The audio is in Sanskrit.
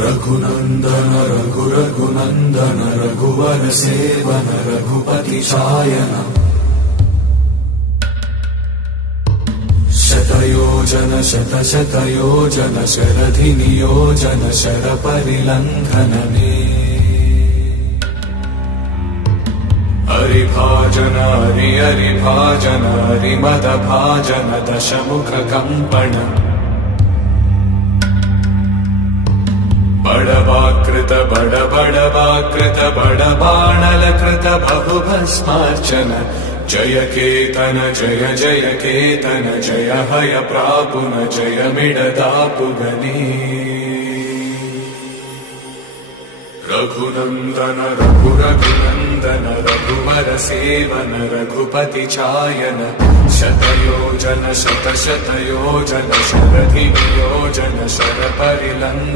रघुनन्दन रघुनन्दन रघुवर सेवन रघुपति चायन शतयोजन शतशतयोजन शरधि नियोजन शरपरिलङ्घनने हरिभाजन हरिभाजन हरिमदभाजन दशमुखकम्पण बडवाकृत बडबाणलकृत बहुभस्मार्चन जय केतन जय जय केतन जय हय प्रापुन जय मिडदापुगनी रघुनन्दन रघुनन्दन रघुवर सेवन रघुपति चायन शतयोजन शतशतयोजन शरधि नियोजन शरपरिलङ्घनने